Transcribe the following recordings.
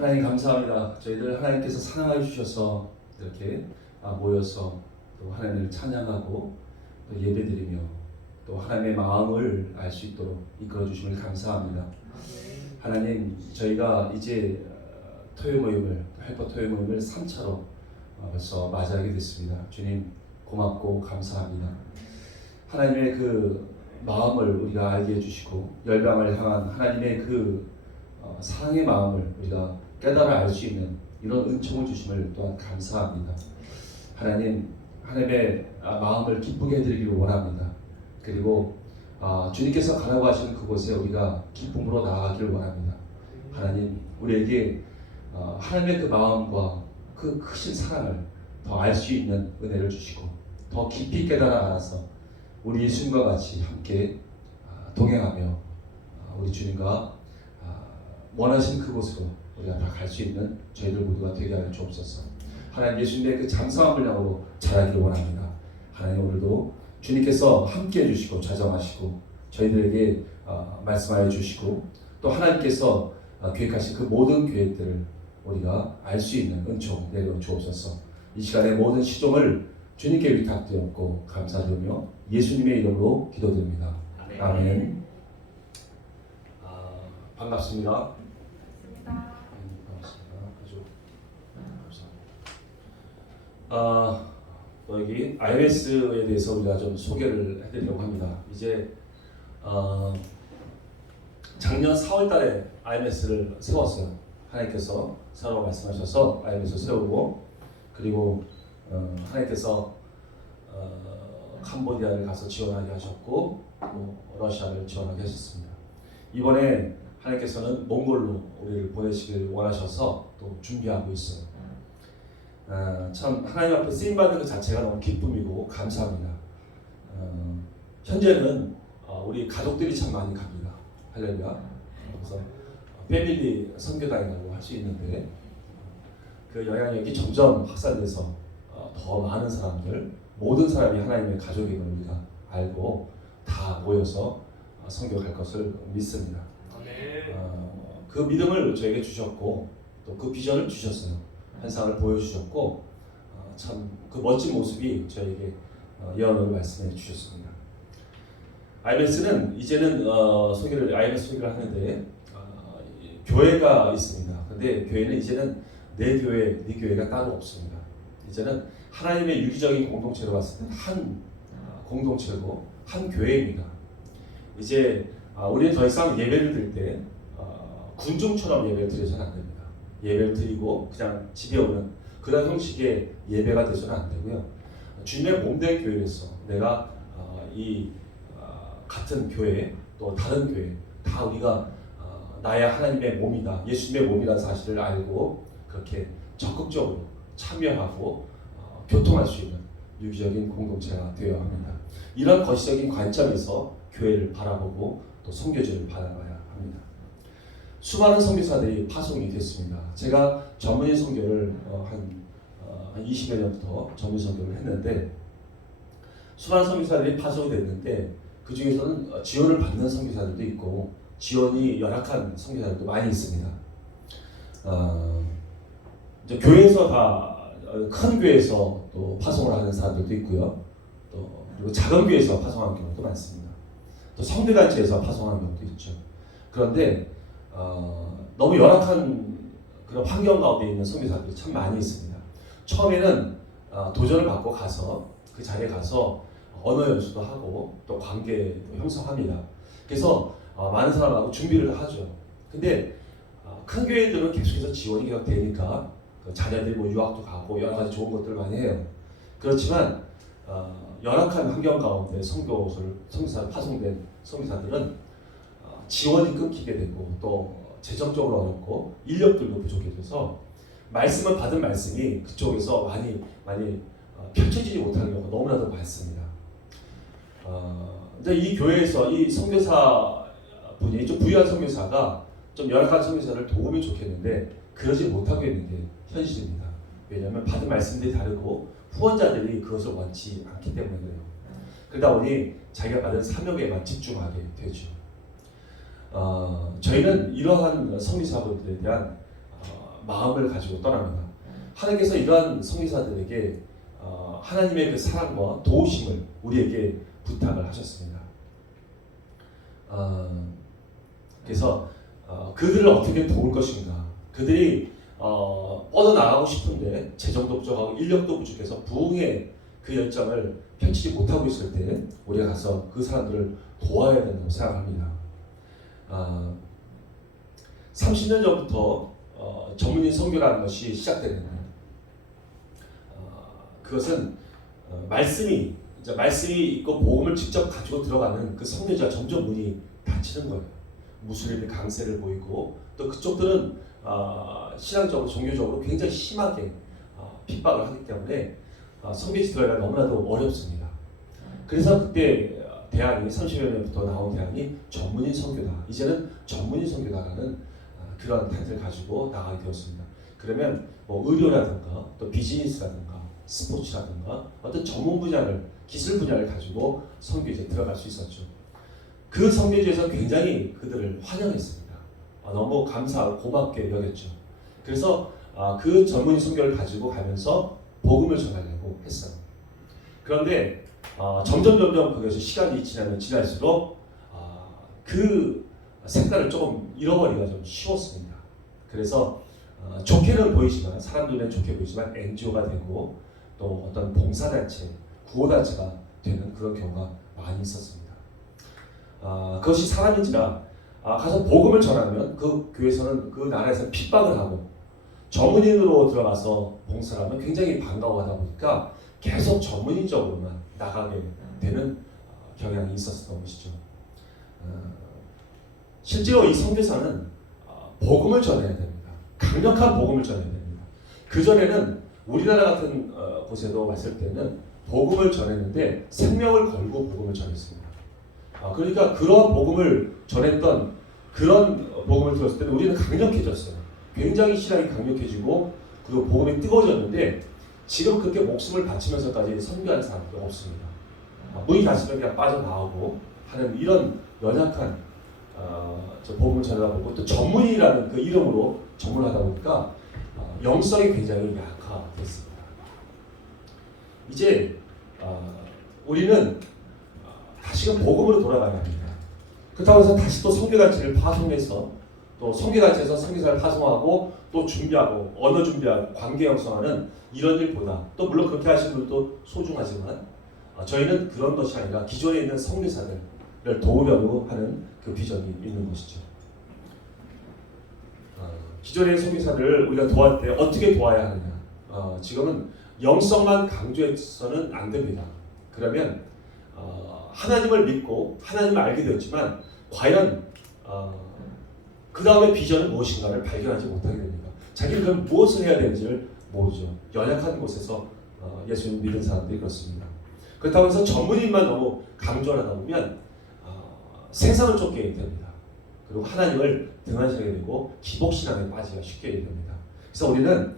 하나님 감사합니다. 저희들 하나님께서 사랑하여 주셔서 이렇게 모여서 또 하나님을 찬양하고 또 예배드리며 또 하나님의 마음을 알 수 있도록 이끌어 주심을 감사합니다. 하나님, 저희가 이제 토요 모임을, 헬퍼 토요 모임을 3차로 벌써 맞이하게 됐습니다. 주님 고맙고 감사합니다. 하나님의 그 마음을 우리가 알게 해주시고 열방을 향한 하나님의 그 사랑의 마음을 우리가 깨달아 알 수 있는 이런 은총을 주심을 또한 감사합니다. 하나님, 하나님의 마음을 기쁘게 해드리기를 원합니다. 그리고 주님께서 가라고 하시는 그곳에 우리가 기쁨으로 나아가기를 원합니다. 하나님, 우리에게 하나님의 그 마음과 그 크신 사랑을 더 알 수 있는 은혜를 주시고 더 깊이 깨달아 알아서 우리 예수님과 같이 함께 동행하며 우리 주님과 원하신 그곳으로 우리가 다 갈 수 있는 저희들 모두가 되게 하여 주옵소서. 하나님, 예수님의 그 장성한 분량으로 자라기를 원합니다. 하나님, 오늘도 주님께서 함께 해주시고 자정하시고 저희들에게 말씀하여 주시고 또 하나님께서 계획하신 그 모든 계획들을 우리가 알 수 있는 은총 내려 주옵소서. 이 시간에 모든 시종을 주님께 위탁드렸고 감사드리며 예수님의 이름으로 기도드립니다. 아멘. 반갑습니다. 여기 IMS에 대해서 우리가 좀 소개를 해드리려고 합니다. 이제 작년 4월달에 IMS를 세웠어요. 하나님께서 새로 말씀하셔서 IMS를 세우고, 그리고 하나님께서 캄보디아를 가서 지원하게 하셨고 또 러시아를 지원하게 하셨습니다. 이번에 하나님께서는 몽골로 우리를 보내시길 원하셔서 또 준비하고 있어요. 참 하나님 앞에 쓰임받는 것 자체가 너무 기쁨이고 감사합니다. 현재는 우리 가족들이 참 많이 갑니다. 할렐루야. 그래서 패밀리 선교단이라고 할 수 있는데 그 영향력이 점점 확산돼서 더 많은 사람들, 모든 사람이 하나님의 가족임을 우리가 알고 다 모여서 선교할 것을 믿습니다. 그 믿음을 저에게 주셨고 또 그 비전을 주셨어요. 환상을 보여주셨고 참 그 멋진 모습이 저에게 예언을 말씀해 주셨습니다. IMS는 이제는 IMS 소개를 하는데 교회가 있습니다. 근데 교회는 이제는 내 교회, 네 교회가 따로 없습니다. 이제는 하나님의 유기적인 공동체로 봤을 때 한 공동체고 한 교회입니다. 이제 우리는 더 이상 예배를 드릴 때 군중처럼 예배를 드려서는 안 됩니다. 예배를 드리고 그냥 집에 오는 그런 형식의 예배가 되서는 안 되고요. 주님의 몸된 교회에서 내가 이 같은 교회 또 다른 교회 다 우리가 나의 하나님의 몸이다, 예수님의 몸이라는 사실을 알고 그렇게 적극적으로 참여하고 교통할 수 있는 유기적인 공동체가 되어야 합니다. 이런 거시적인 관점에서 교회를 바라보고 또 선교제를 바라봐야 합니다. 수많은 선교사들이 파송이 됐습니다. 제가 전문인 선교를 한 20여 년부터 전문 선교를 했는데 수많은 선교사들이 파송이 됐는데 그 중에서는 지원을 받는 선교사들도 있고 지원이 열악한 선교사들도 많이 있습니다. 이제 교회에서 다 큰 교회에서 또 파송을 하는 사람들도 있고요. 또 그리고 작은 교회에서 파송하는 경우도 많습니다. 또 성대단체에서 파송하는 경우도 있죠. 그런데 너무 열악한 그런 환경 가운데 있는 선교사들이 참 많이 있습니다. 처음에는 도전을 받고 가서 그 자리에 가서 언어 연수도 하고 또 관계도 형성합니다. 그래서 많은 사람하고 준비를 하죠. 근데 큰 교회들은 계속해서 지원이 계속 되니까 자녀들이 뭐 유학도 가고 여러 가지 좋은 것들을 많이 해요. 그렇지만 열악한 환경 가운데 선교사를 파송된 선교사들은 지원이 끊기게 되고 또 재정적으로 어렵고 인력들도 부족해져서 말씀을 받은 말씀이 그쪽에서 많이 펼쳐지지 못하는 경우가 너무나도 많습니다. 근데 이 교회에서 이 선교사 분이 좀 부유한 선교사가 좀 열악한 선교사를 도우면 좋겠는데 그러지 못하고 있는 게 현실입니다. 왜냐하면 받은 말씀들이 다르고 후원자들이 그것을 원치 않기 때문에 그래요. 그러다 보니 자기가 받은 사명에만 집중하게 되죠. 저희는 이러한 선교사분들에 대한 마음을 가지고 떠납니다. 하나님께서 이러한 선교사들에게 하나님의 그 사랑과 도우심을 우리에게 부탁을 하셨습니다. 그래서 그들을 어떻게 도울 것인가? 그들이 뻗어나가고 싶은데 재정도 부족하고 인력도 부족해서 부흥의 그 열정을 펼치지 못하고 있을 때 우리가 가서 그 사람들을 도와야 된다고 생각합니다. 30년 전부터 전문인 선교라는 것이 시작되는데 그것은 말씀이 있고 복음을 직접 가지고 들어가는 그 선교자 점점 문이 닫히는 거예요. 무슬림의 강세를 보이고 또 그쪽들은 신앙적으로 종교적으로 굉장히 심하게 핍박을 하기 때문에 선교지 들어가기가 너무나도 어렵습니다. 그래서 그때 대안이 30여 년부터 나온 대안이 전문인 선교다. 이제는 전문인 선교다라는 그런 타이틀을 가지고 나가게 되었습니다. 그러면 뭐 의료라든가 또 비즈니스라든가 스포츠라든가 어떤 전문 분야를 기술 분야를 가지고 선교지에 들어갈 수 있었죠. 그 선교지에서 굉장히 그들을 환영했습니다. 너무 감사하고 고맙게 여겼죠. 그래서 그 전문인 선교를 가지고 가면서 복음을 전하려고 했어요. 그런데 점점 그것이 시간이 지날수록 그 색깔을 조금 잃어버리기가 좀 쉬웠습니다. 그래서 좋게는 보이지만 사람들 눈에 좋게 보이지만 NGO가 되고 또 어떤 봉사단체, 구호단체가 되는 그런 경우가 많이 있었습니다. 그것이 사람인지라 가서 복음을 전하면 그 교회에서는 그 나라에서 핍박을 하고 전문인으로 들어가서 봉사를 하면 굉장히 반가워하다 보니까 계속 전문인적으로만 나가게 되는 경향이 있었던 것이죠. 실제로 이 선교사는 복음을 전해야 됩니다. 강력한 복음을 전해야 됩니다. 그전에는 우리나라 같은 곳에도 왔을 때는 복음을 전했는데 생명을 걸고 복음을 전했습니다. 그러니까 그런 복음을 전했던 그런 복음을 들었을 때는 우리는 강력해졌어요. 굉장히 신앙이 강력해지고 그리고 복음이 뜨거워졌는데 지금 그렇게 목숨을 바치면서까지 선교하는 사람들이 없습니다. 문이 닫히면 그냥 빠져나오고 하는 이런 연약한 복음을 전하다 보고 또 전문이라는 그 이름으로 전문을 하다 보니까 영성이 굉장히 약화됐습니다. 이제 우리는 다시금 복음으로 돌아가야 합니다. 그렇다고 해서 다시 또 선교단체를 파송해서 또 선교단체에서 선교사를 파송하고 또 준비하고 언어 준비하고 관계 형성하는 이런 일보다 또 물론 그렇게 하시는 분도 소중하지만 저희는 그런 것이 아니라 기존에 있는 선교사들을 도우려고 하는 그 비전이 있는 것이죠. 기존의 선교사들을 우리가 도할 때 어떻게 도와야 하느냐? 지금은 영성만 강조해서는 안 됩니다. 그러면 하나님을 믿고 하나님을 알게 되었지만 과연 그 다음에 비전은 무엇인가를 발견하지 못하게 됩니다. 자기는 그럼 무엇을 해야 되는지를 모르죠. 연약한 곳에서 예수님 믿은 사람들이 그렇습니다. 그렇다고 해서 전문인만 너무 강조하다 보면 세상을 쫓게 됩니다. 그리고 하나님을 등한시하게 되고 기복신앙에 빠지기가 쉽게 됩니다. 그래서 우리는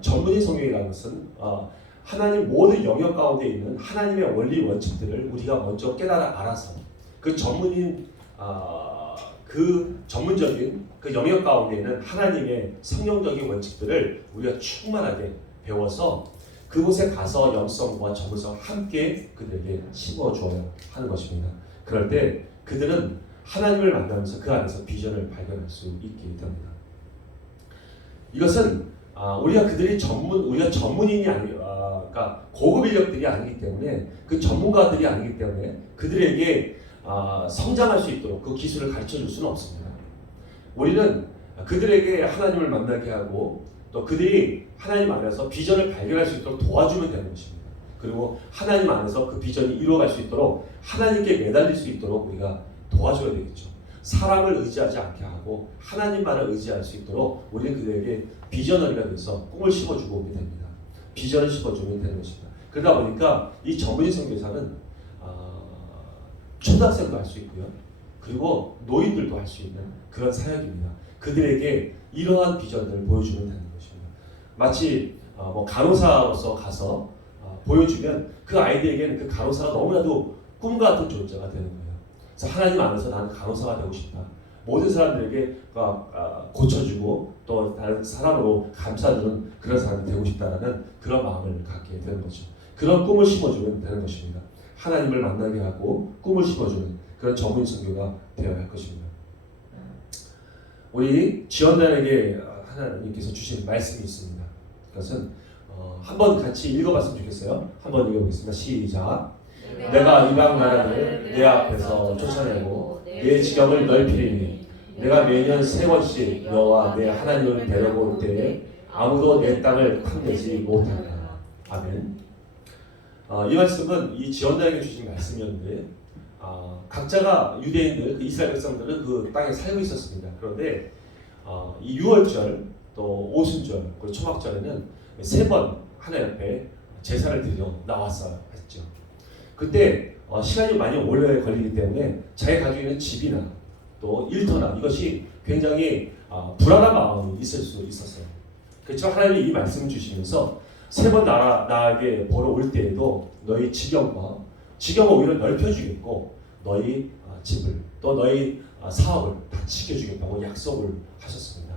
전문인 성경이라는 것은 하나님 모든 영역 가운데 있는 하나님의 원리 원칙들을 우리가 먼저 깨달아 알아서 그 전문인 그 전문적인 그 영역 가운데 있는 하나님의 성령적인 원칙들을 우리가 충만하게 배워서 그곳에 가서 영성과 전문성을 함께 그들에게 심어 주어야 하는 것입니다. 그럴 때 그들은 하나님을 만나면서 그 안에서 비전을 발견할 수 있게 됩니다. 이것은 우리가 전문인이 그러니까 고급 인력들이 아니기 때문에 그 전문가들이 아니기 때문에 그들에게 성장할 수 있도록 그 기술을 가르쳐 줄 수는 없습니다. 우리는 그들에게 하나님을 만나게 하고 또 그들이 하나님 안에서 비전을 발견할 수 있도록 도와주면 되는 것입니다. 그리고 하나님 안에서 그 비전이 이루어갈 수 있도록 하나님께 매달릴 수 있도록 우리가 도와줘야 되겠죠. 사람을 의지하지 않게 하고 하나님만을 의지할 수 있도록 우리는 그들에게 비전너리가 돼서 꿈을 심어주고 오게 됩니다. 비전을 심어주면 되는 것입니다. 그러다 보니까 이 전문인 선교사는 초등학생도 할 수 있고요. 그리고 노인들도 할 수 있는 그런 사역입니다. 그들에게 이러한 비전을 보여주면 되는 것입니다. 마치 간호사로서 가서 보여주면 그 아이들에게는 그 간호사가 너무나도 꿈 같은 존재가 되는 거예요. 그래서 하나님 안에서 나는 간호사가 되고 싶다. 모든 사람들에게 고쳐주고 또 다른 사람으로 감싸주는 그런 사람이 되고 싶다라는 그런 마음을 갖게 되는 거죠. 그런 꿈을 심어주면 되는 것입니다. 하나님을 만나게 하고 꿈을 심어주는 그런 전문 선교가 되어야 할 것입니다. 우리 지원단에게 하나님께서 주신 말씀이 있습니다. 그것은 한번 같이 읽어봤으면 좋겠어요. 한번 읽어보겠습니다. 시작. 내가 이방 나라를 내 앞에서 쫓아내고 내 지경을 넓히리니 내가 매년 3번씩 너와 내 하나님을 데려올 때에 아무도 내 땅을 탐내지 못한다. 아멘. 이 말씀은 이 지원단에게 주신 말씀이었는데 각자가 유대인들, 이스라엘 백성들은 그 땅에 살고 있었습니다. 그런데 이 유월절, 또 오순절, 그리고 초막절에는 3번 하나님 앞에 제사를 드려 나왔어야 했죠. 그때 시간이 많이 오래 걸리기 때문에 자기 가지고 있는 집이나 또 일터나 이것이 굉장히 불안한 마음이 있을 수 있었어요. 그렇죠. 하나님이 이 말씀을 주시면서 3번 나에게 보러 올 때에도 너희 지경을 오히려 넓혀주겠고 너희 집을 또 너희 사업을 다 지켜주겠다고 약속을 하셨습니다.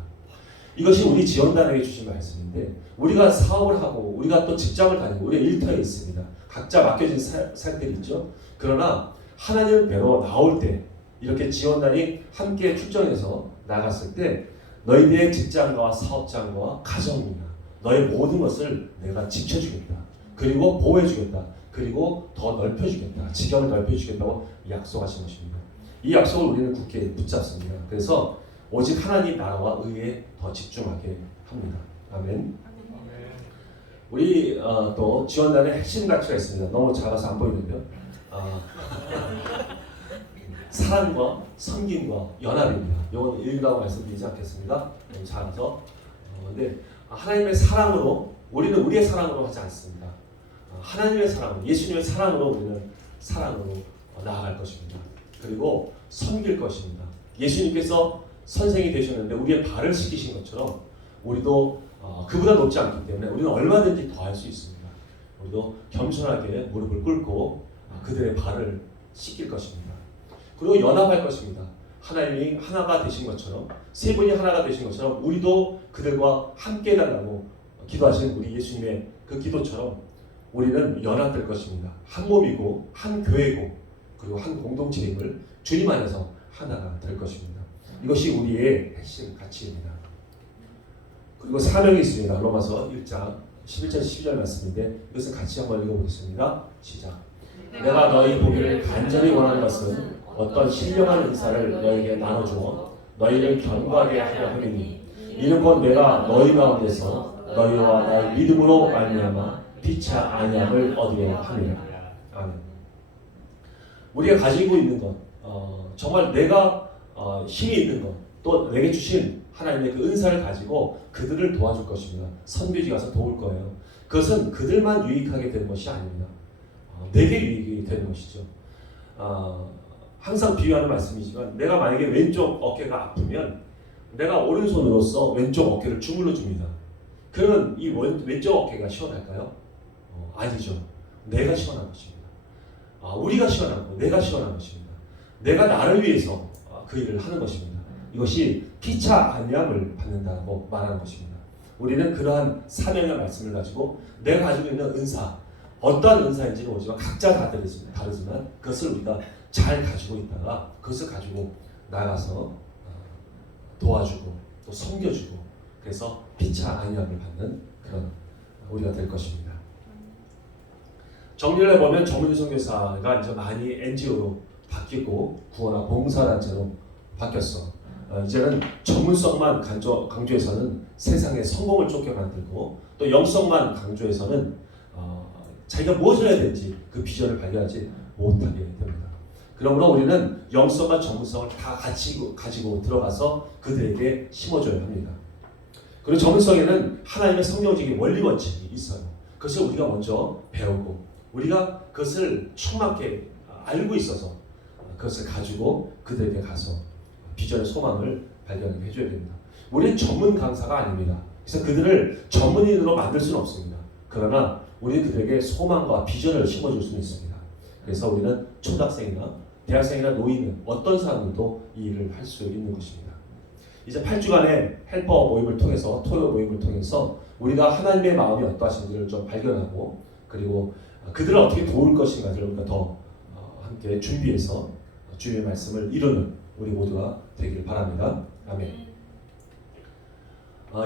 이것이 우리 지원단에게 주신 말씀인데 우리가 사업을 하고 우리가 또 직장을 다니고 우리가 일터에 있습니다. 각자 맡겨진 삶들이 있죠. 그러나 하나님을 뵈러 나올 때 이렇게 지원단이 함께 출정해서 나갔을 때 너희들의 직장과 사업장과 가정이나 너의 모든 것을 내가 지켜주겠다. 그리고 보호해주겠다. 그리고 더 넓혀주겠다. 지경을 넓혀주겠다고 약속하신 것입니다. 이 약속을 우리는 굳게 붙잡습니다. 그래서 오직 하나님 나라와 의에 더 집중하게 합니다. 아멘. 우리 또 지원단의 핵심 가치가 있습니다. 너무 작아서 안 보이는데요. 사랑과 섬김과 연합입니다. 이건 읽으라고 말씀드리지 않겠습니다. 너무 작아서. 근데 하나님의 사랑으로 우리는 우리의 사랑으로 하지 않습니다. 하나님의 사랑으로, 예수님의 사랑으로 우리는 사랑으로 나아갈 것입니다. 그리고 섬길 것입니다. 예수님께서 선생이 되셨는데 우리의 발을 씻기신 것처럼 우리도 그보다 높지 않기 때문에 우리는 얼마든지 더 할 수 있습니다. 우리도 겸손하게 무릎을 꿇고 그들의 발을 씻길 것입니다. 그리고 연합할 것입니다. 하나님이 하나가 되신 것처럼 3분이 하나가 되신 것처럼 우리도 그들과 함께 해달라고 기도하신 우리 예수님의 그 기도처럼 우리는 연합될 것입니다. 한 몸이고 한 교회고 그리고 한 공동체임을 주님 안에서 하나가 될 것입니다. 이것이 우리의 핵심 가치입니다. 그리고 사명이 있습니다. 로마서 1장 11절 12절 말씀인데 이것을 같이 한번 읽어보겠습니다. 시작. 내가 너희 보기를 간절히 원하는 것은 어떤 신령한 은사를 너에게 나눠주어 너희를 견고하게 하려 함이니 이는 곧 내가 너희 가운데서 너희와 나의 믿음으로 말미암아 피차 안위함을 얻으려 함이라. 아멘. 우리가 가지고 있는 것, 정말 내가 힘이 있는 것, 또 내게 주신 하나님의 그 은사를 가지고 그들을 도와줄 것입니다. 선교지 가서 도울 거예요. 그것은 그들만 유익하게 되는 것이 아닙니다. 내게 유익이 되는 것이죠. 항상 비유하는 말씀이지만 내가 만약에 왼쪽 어깨가 아프면 내가 오른손으로서 왼쪽 어깨를 주물러 줍니다. 그러면 이 왼쪽 어깨가 시원할까요? 아니죠. 내가 시원한 것입니다. 우리가 시원하고 내가 시원한 것입니다. 내가 나를 위해서 그 일을 하는 것입니다. 이것이 피차 안위함을 받는다고 말하는 것입니다. 우리는 그러한 사명의 말씀을 가지고 내가 가지고 있는 은사, 어떠한 은사인지는 모르지만 각자 다 다르지만 그것을 우리가 잘 가지고 있다가 그것을 가지고 나가서 도와주고 또 섬겨주고 그래서 피차 안위함을 받는 그런 우리가 될 것입니다. 정리를 해보면 전문지 선교사가 이제 많이 NGO로 바뀌고 구호나 봉사단체로 바뀌었어. 이제는 전문성만 강조해서는 세상의 성공을 쫓게 만들고 또 영성만 강조해서는 자기가 무엇을 해야 되는지 그 비전을 발견하지 못하게 됩니다. 그러므로 우리는 영성과 전문성을 다 가지고 들어가서 그들에게 심어줘야 합니다. 그리고 전문성에는 하나님의 성경적인 원리 원칙이 있어요. 그것을 우리가 먼저 배우고 우리가 그것을 충만하게 알고 있어서 그것을 가지고 그들에게 가서 비전의 소망을 발견해 줘야 됩니다. 우리는 전문 강사가 아닙니다. 그래서 그들을 전문인으로 만들 수는 없습니다. 그러나 우리는 그들에게 소망과 비전을 심어줄 수는 있습니다. 그래서 우리는 초등학생이나 대학생이나 노인은 어떤 사람들도 이 일을 할 수 있는 것입니다. 이제 8주간의 헬퍼 모임을 통해서 토요 모임을 통해서 우리가 하나님의 마음이 어떠하신지를 좀 발견하고 그리고 그들을 어떻게 도울 것인가를 우리가 더 함께 준비해서 주님의 말씀을 이루는 우리 모두가 되길 바랍니다. 아멘.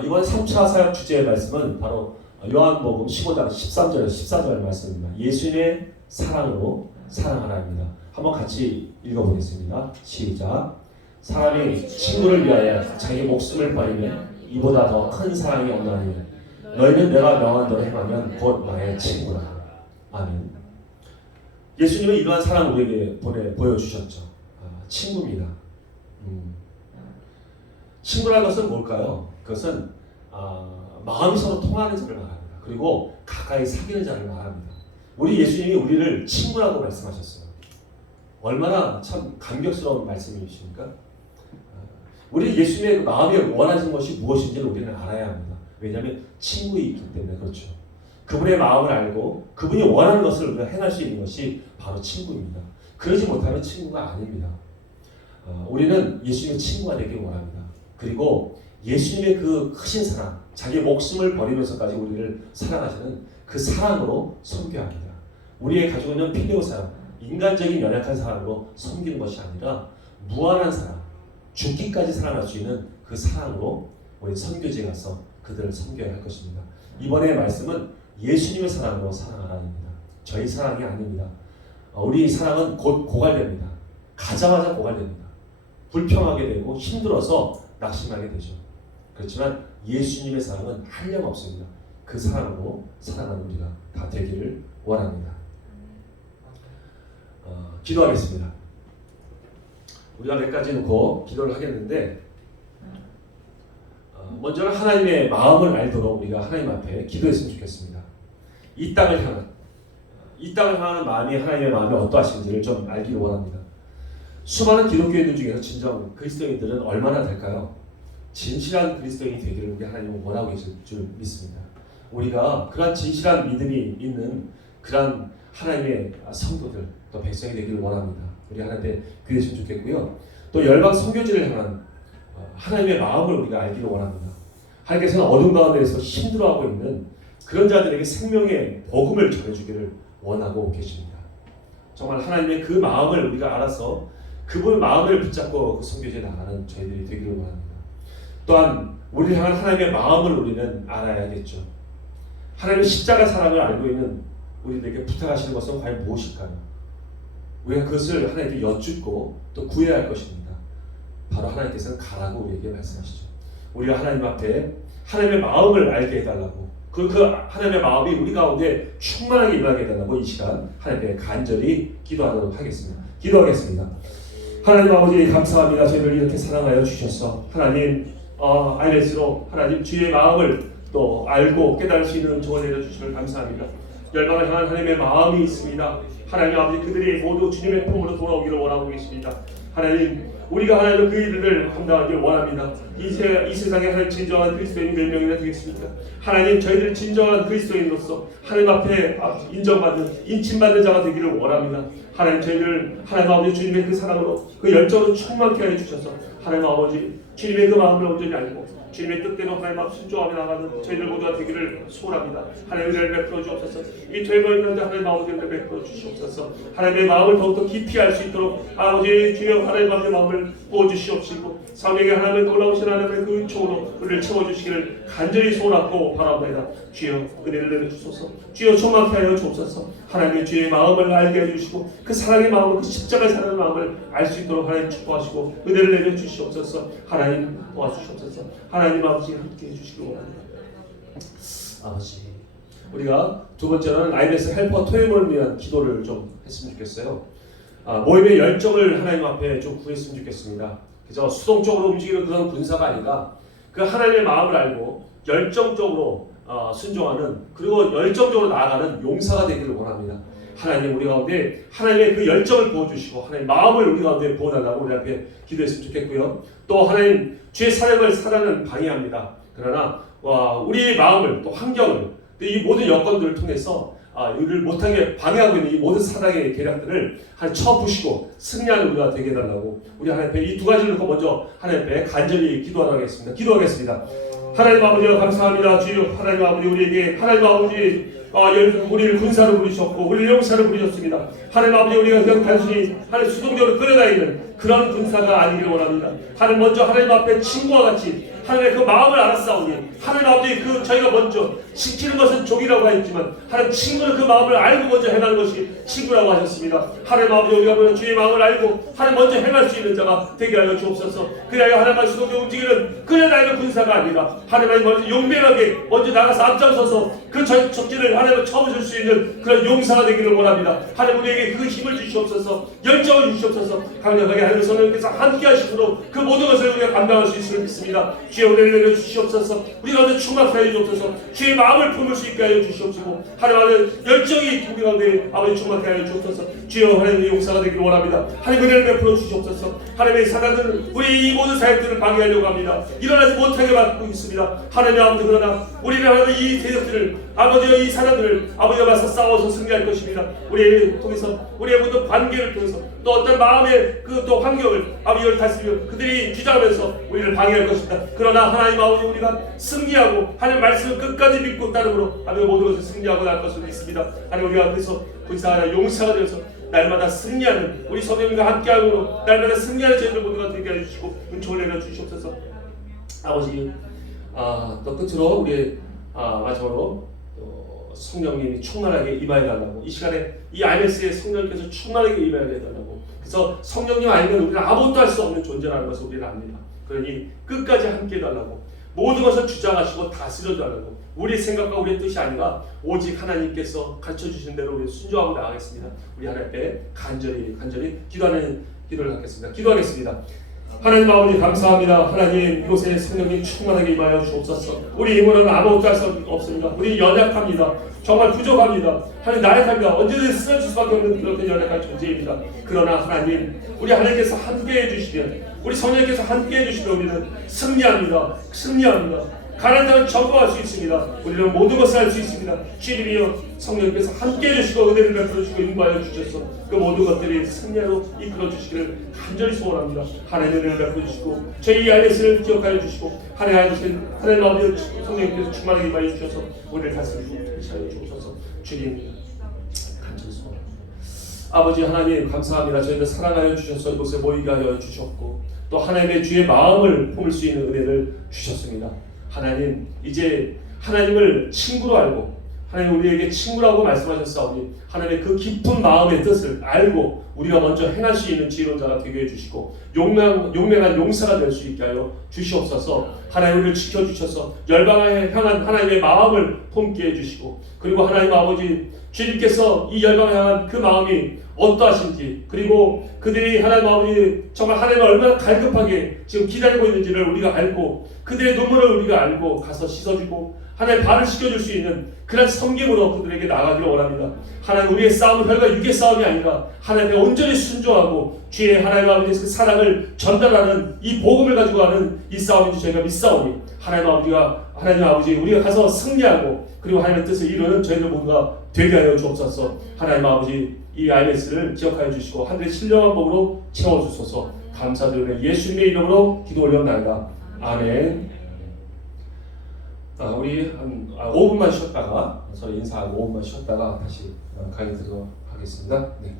이번 3차 사역 주제의 말씀은 바로 요한복음 15장 13절 14절 말씀입니다. 예수님의 사랑으로 사랑하라입니다. 한번 같이 읽어보겠습니다. 시작. 사람이 친구를 위하여 자기 목숨을 버리면 이보다 더 큰 사랑이 없나니 너희는 내가 명한 대로 행하면 곧 나의 친구라. 아멘. 예수님은 이러한 사랑을 우리에게 보여주셨죠. 친구입니다. 친구라는 것은 뭘까요? 그것은 마음이 서로 통하는 자를 말합니다. 그리고 가까이 사귀는 자를 말합니다. 우리 예수님이 우리를 친구라고 말씀하셨어요. 얼마나 참 감격스러운 말씀이십니까? 우리 예수님의 그 마음이 원하시는 것이 무엇인지를 우리는 알아야 합니다. 왜냐하면 친구이기 때문에 그렇죠. 그분의 마음을 알고 그분이 원하는 것을 우리가 행할 수 있는 것이 바로 친구입니다. 그러지 못하면 친구가 아닙니다. 우리는 예수님의 친구가 되길 원합니다. 그리고 예수님의 그 크신 사랑, 자기 목숨을 버리면서까지 우리를 사랑하시는 그 사랑으로 섬겨야 합니다. 우리의 가지고 있는 필요 사랑, 인간적인 연약한 사랑으로 섬기는 것이 아니라 무한한 사랑, 죽기까지 사랑할 수 있는 그 사랑으로 우리 선교지에 가서 그들을 섬겨야 할 것입니다. 이번의 말씀은 예수님의 사랑으로 사랑하라입니다. 저희 사랑이 아닙니다. 우리 사랑은 곧 고갈됩니다. 가자마자 고갈됩니다. 불평하게 되고 힘들어서 낙심하게 되죠. 그렇지만 예수님의 사랑은 한량없습니다. 그 사랑으로 사랑하는 우리가 다 되기를 원합니다. 기도하겠습니다. 우리가 몇 가지 놓고 기도를 하겠는데 먼저는 하나님의 마음을 알도록 우리가 하나님 앞에 기도했으면 좋겠습니다. 이 땅을 향하는 마음이 하나님의 마음이 어떠하신지를 좀 알기를 원합니다. 수많은 기독교인들 중에서 진정 그리스도인들은 얼마나 될까요? 진실한 그리스도인이 되기를 우리 하나님은 원하고 계실 줄 믿습니다. 우리가 그러한 진실한 믿음이 있는 그러한 하나님의 성도들 또 백성이 되기를 원합니다. 우리 하나님께 기도했으면 좋겠고요. 또 열방 선교지를 향한 하나님의 마음을 우리가 알기를 원합니다. 하나님께서는 어둠 가운데에서 힘들어하고 있는 그런 자들에게 생명의 복음을 전해주기를 원하고 계십니다. 정말 하나님의 그 마음을 우리가 알아서 그분 마음을 붙잡고 그 선교지에 나가는 저희들이 되기를 원합니다. 또한 우리를 향한 하나님의 마음을 우리는 알아야겠죠. 하나님의 십자가 사랑을 알고 있는 우리들에게 부탁하시는 것은 과연 무엇일까요? 우리가 그것을 하나님께 여쭙고 또 구해야 할 것입니다. 바로 하나님께서는 가라고 우리에게 말씀하시죠. 우리가 하나님 앞에 하나님의 마음을 알게 해달라고 그 하나님의 마음이 우리 가운데 충만하게 일어나게 해달라고 이 시간 하나님께 간절히 기도하도록 하겠습니다. 기도하겠습니다. 하나님 아버지 감사합니다. 저희를 이렇게 사랑하여 주셔서 하나님 알릴수록 하나님 주의 마음을 또 알고 깨달을 수 있는 은총을 내려주시면 감사합니다. 열방을 향한 하나님의 마음이 있습니다. 하나님 아버지 그들이 모두 주님의 품으로 돌아오기를 원하고 계십니다. 하나님 우리가 하나님 그 일을 감당하기를 원합니다. 이 세상에 하나님 진정한 그리스도인이 몇 명이나 되겠습니까? 하나님 저희들 진정한 그리스도인으로서 하나님 앞에 인정받는 인침받는 자가 되기를 원합니다. 하나님 저희들 하나님 아버지 주님의 그 사랑으로 그 열정으로 충만케 하여 주셔서 하나님 아버지 주님의 그 마음을 온전히 알고 주님의 뜻대로 하나님 앞 순종하며 나가는 저희들 모두가 되기를 소원합니다. 하나님 은혜를 베풀어 주옵소서. 이 죄가 있는 자 하나님 아버지 은혜를 베풀어 주시옵소서. 하나님의 마음을 더욱더 깊이 알 수 있도록 아버지 주여 하나님 아버지의 마음을 부어주시옵시고 사명의 하나님의 놀라우신 하나님의 그 은총으로 우리를 채워주시기를 간절히 소원하고 바랍니다. 주여 은혜를 내려주소서. 주여 충만케 하여 주옵소서. 하나님의 주의 마음을 알게 해주시고 그 사랑의 마음을 그 십자가의 사랑의 마음을 알 수 있도록 하나님 축복하시고 은혜를 내려주시옵소서. 하나님 도와주시옵소서. 하나님 아버지 함께 해주시기 원합니다. 아버지 우리가 두 번째로는 IBS 헬퍼 토요일을 위한 기도를 좀 했으면 좋겠어요. 모임의 열정을 하나님 앞에 좀 구했으면 좋겠습니다. 그저 수동적으로 움직이는 그런 군사가 아니라 그 하나님의 마음을 알고 열정적으로 순종하는 그리고 열정적으로 나아가는 용사가 되기를 원합니다. 하나님 우리 가운데 하나님의 그 열정을 부어주시고 하나님 마음을 우리 가운데 부어달라고 우리 앞에 기도했으면 좋겠고요. 또 하나님 주의 사역을 사랑은 방해합니다. 그러나 우리의 마음을 또 환경을 이 모든 여건들을 통해서 이를 못하게 방해하고 있는 이 모든 사랑의 계략들을 하나님 쳐부시고 승리하는 우리가 되게 해달라고 우리 하나님 앞에 이 두 가지를 놓고 먼저 하나님 앞에 간절히 기도하겠습니다. 기도하겠습니다. 하나님 아버지와 감사합니다. 주여 하나님 아버지 우리에게 하나님 아버지 우리를 군사로 부르셨고 우리를 용사로 부르셨습니다. 하나님 아버지 우리가 그냥 단순히 하나님 수동적으로 끌어다니는 그런 군사가 아니기를 원합니다. 하나님 먼저 하나님 앞에 친구와 같이 하나님의 그 마음을 알았사오니 하나님 아버지 그 저희가 먼저 지키는 것은 종이라고 하였지만 하나님 친구는 그 마음을 알고 먼저 행하는 것이 친구라고 하셨습니다. 하나님 아버지 우리가 보는 주의 마음을 알고 하나님 먼저 행할 수 있는 자가 되게 하여 주옵소서. 그래야 하나님과 수동적으로 움직이는 끌어다니는 군사가 아니라 하나님의 먼저 용맹하게 먼저 나가서 앞장서서 그 적진을 하나님을 쳐부실 수 있는 그런 용사가 되기를 원합니다. 하나님 우리에게 그 힘을 주시옵소서. 열정을 주시옵소서. 강력하게 하나님 성령께서 함께 하시므로 그 모든 것을 우리가 감당할 수 있음을 믿습니다. 주의 은혜를 내려 주시옵소서. 우리가 먼저 충만하게 하여 주옵소서. 주의 마음을 품을 수 있게 하여 주시옵소서. 하나님의 열정이 우리 가운데 아버지 충만하게 하여 주옵소서. 주여 하나님의 용사가 되기를 원합니다. 하나님 은혜를 베풀어 주시옵소서. 하나님의 사단들은 우리 이 모든 사역들을 방해하려고 합니다. 일어나지 못하게 막고 있습니다. 하나님 아버지 그러나 우리는 하나님 이 대적들을 아버지와 이 사람들을 아버지와 맞서 싸워서 승리할 것입니다. 우리를 통해서 우리의 모든 관계를 통해서 또 어떤 마음의 그 또 환경을 아버지를 다스리며 그들이 주장하면서 우리를 방해할 것입니다. 그러나 하나님 아버지 우리가 승리하고 하나님 말씀을 끝까지 믿고 따름으로 아버지 모든 것을 승리하고 날 것을 믿습니다. 하나님 우리가 그래서 군사하나 용사가 되어서 날마다 승리하는 우리 성령님과 함께함으로 날마다 승리하는 저희들 모두가 되게 해주시고 은총을 내려 주시옵소서. 아버지 또 끝으로 우리 마지막으로 성령님이 충만하게 임하여달라고 이 시간에 이 IMS에 성령님께서 충만하게 임하여달라고 그래서 성령님 아니면 우리는 아무것도 할 수 없는 존재라는 것을 우리는 압니다. 그러니 끝까지 함께 해달라고 모든 것을 주장하시고 다스려달라고 우리의 생각과 우리의 뜻이 아니라 오직 하나님께서 가르쳐주신 대로 우리 순종하고 나가겠습니다. 우리 하나님 앞에 간절히 기도를 하겠습니다. 기도하겠습니다. 하나님 아버지 감사합니다. 하나님 이곳에 성령님 충만하게 임하여 주옵소서. 우리 힘으로는 아무것도 할 수 없습니다. 우리 연약합니다. 정말 부족합니다. 하나님 나약합니다. 언제든지 쓰러질 수밖에 없는 그렇게 연약한 존재입니다. 그러나 하나님 우리 하나님께서 함께해 주시면 우리 성령께서 함께해 주시면 우리는 승리합니다. 가난한 자는 전부할 수 있습니다. 우리는 모든 것을 할 수 있습니다. 주님이여 성령께서 함께해 주시고 은혜를 베풀어 주시고 인도하여 주셔서 그 모든 것들이 승리로 이끌어 주시기를 간절히 소원합니다. 하나님의 은혜를 베풀어 주시고 저희 IS를 기억하여 주시고 하나님 아버지 성령께서 충만하게 임하여 주셔서 우리를 다스리고 계시하여 주옵소서. 주님 간절히 소원합니다. 아버지 하나님 감사합니다. 저희를 사랑하여 주셔서 이곳에 모이게 하여 주셨고 또 하나님의 주의 마음을 품을 수 있는 은혜를 주셨습니다. 하나님 이제 하나님을 친구로 알고 하나님 우리에게 친구라고 말씀하셨사오니 하나님의 그 깊은 마음의 뜻을 알고 우리가 먼저 행할 수 있는 지혜로운 자가 되게 해주시고 용맹한 용사가 될 수 있게 하여 주시옵소서. 하나님 우리를 지켜주셔서 열방에 향한 하나님의 마음을 품게 해주시고 그리고 하나님 아버지 주님께서 이 열방에 향한 그 마음이 어떠하신지 그리고 그들이 하나님 아버지 정말 하나님을 얼마나 갈급하게 지금 기다리고 있는지를 우리가 알고 그들의 눈물을 우리가 알고 가서 씻어주고 하나님 발을 씻겨줄 수 있는 그런 섬김으로 그들에게 나가기를 원합니다. 하나님 우리의 싸움은 혈과 육의 싸움이 아니라 하나님께 온전히 순종하고 주의 하나님 아버지의 그 사랑을 전달하는 이 복음을 가지고 가는 이 싸움인지 저희가 믿사오니 하나님 아버지 우리가 가서 승리하고 그리고 하나님의 뜻을 이루는 저희들 모두가 되게 하여 주옵소서. 하나님 아버지 이 IMS를 기억하여 주시고 하늘의 신령한 복으로 채워주소서. 감사드리며 예수님의 이름으로 기도 올려옵나이다. 아멘. 우리 한 5분만 쉬었다가 서로 인사하고 5분만 쉬었다가 다시 강의 들어가겠습니다. 네.